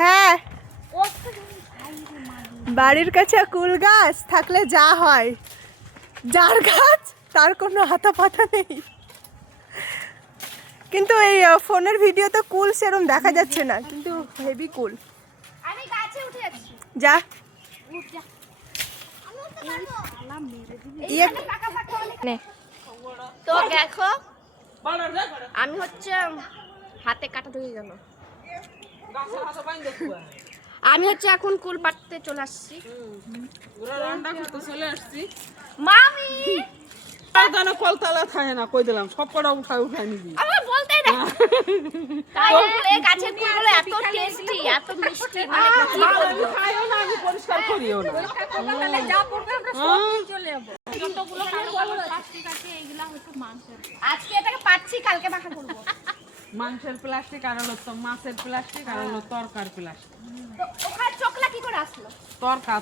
হ্যাঁ, বাড়ির কাছে কুল গাছ থাকলে যা হয়, যার গাছ তার কোনো হাতা পাতা নেই। কিন্তু এই ফোনের ভিডিওতে কুল সেরম দেখা যাচ্ছে না, কিন্তু হেভি কুল। আমি গাছে উঠে যাচ্ছি। যা তো দেখো আমি হচ্ছে হাতে কাটা ধরে গেল। আমি হচ্ছে এখন কুল পাড়তে চলে আসছি। রান্না করতে চলে আসছি। মামি কলতলা থাকে না, কই দিলাম সব কটা উঠাই নিবি। আমার বলতেই না। তাই এই গাছের কুলগুলো এত টেস্টি, এত মিষ্টি, মানে কি বলবো। খাইও না, আমি পরিষ্কার করিও না। যা পড়বে আমরা সব নিয়ে চলে যাব। যতগুলো কালো কালো প্লাস্টিক আছে এইগুলা হচ্ছে মাংসের। আজকে এটাকে পাচ্ছি, কালকে মাখা করব। মাংসের প্লাস্টিক আর হলো তো মাছের প্লাস্টিক আর হলো তরকার প্লাস্টিক। তো ওখানে চকলা কি করে আসলো? তরকা